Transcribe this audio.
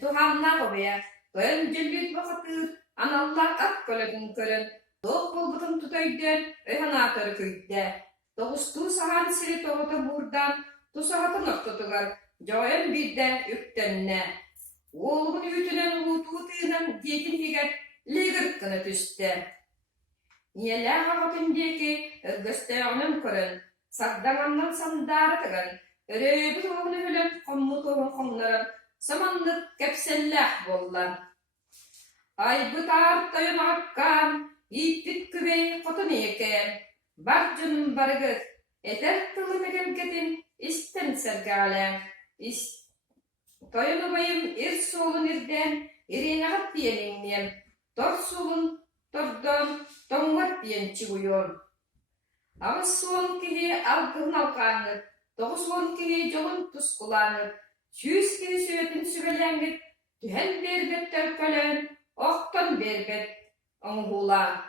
tuhanna gobe. Toyan jilbit vakatır. Anallar ak kolagın körün. Doğuk bulbutun tutayden. Öhanatörü köyde. Doğustu sahan siri toğuta buradan. Tusahatın oktutugar. Joyan bir de üktenne. Oğlumun ütünen uğutuğutuyla diyetin higer. Ligir kını tüste. Niyeler haqatındaki ırgıstığının körün. Sagdamandan sandarı tıgın. Öröbü toğunu hülüm kommu toğun konların. Samanlık kepsellah bollar. Ay bu tartayın akkam. Yiğitlik kübey kotun eken. Barcunun bargıt. Eter tılım ekelketin. İsten sergalen. Toyunu bayım ir solun irden. İrine gat diyeninliyem. Tor solun tordan. Tongat diyen çiguyon. Ağız soğun kihi algın alkanır. Doğu soğun kihi jolun tuskulanır. Süyüz kihi süyetin sübelengit. Tühen berbet törkölen. Oktan berbet. Onğula.